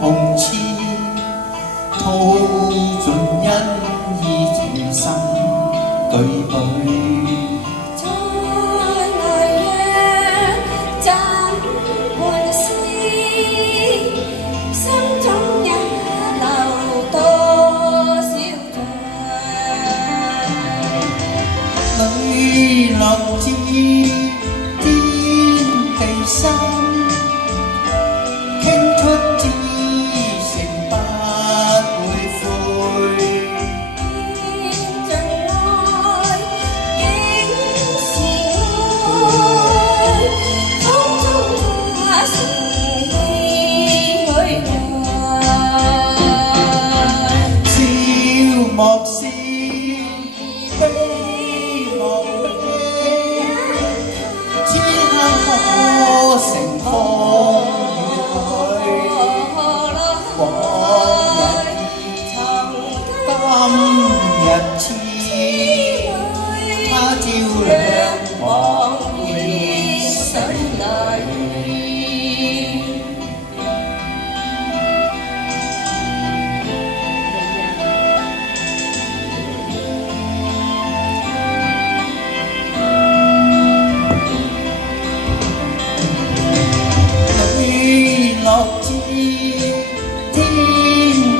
紅翅，吐盡恩義情深舉舉。磊落至天地心，傾出至誠不會悔。見盡愛，竟是愛，風中他乘氣去愛。笑莫笑，悲莫悲，此刻可成風雨裏。往日今日痴，他照亮往日水裏。落至天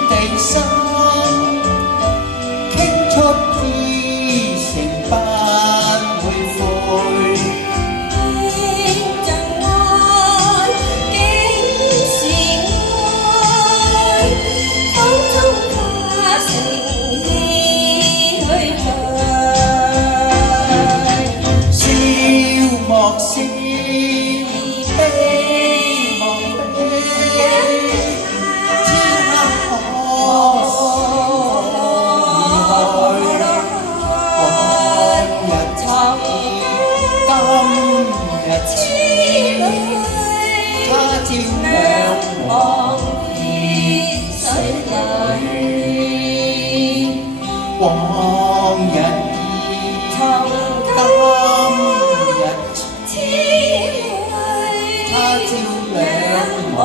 地心，傾出至誠不會悔。見盡愛，竟是愛，風中他乘氣去愛。笑莫笑，悲莫悲，此刻可成風雨裏。今日痴，他照亮往日水裏。往日今日痴，他照亮往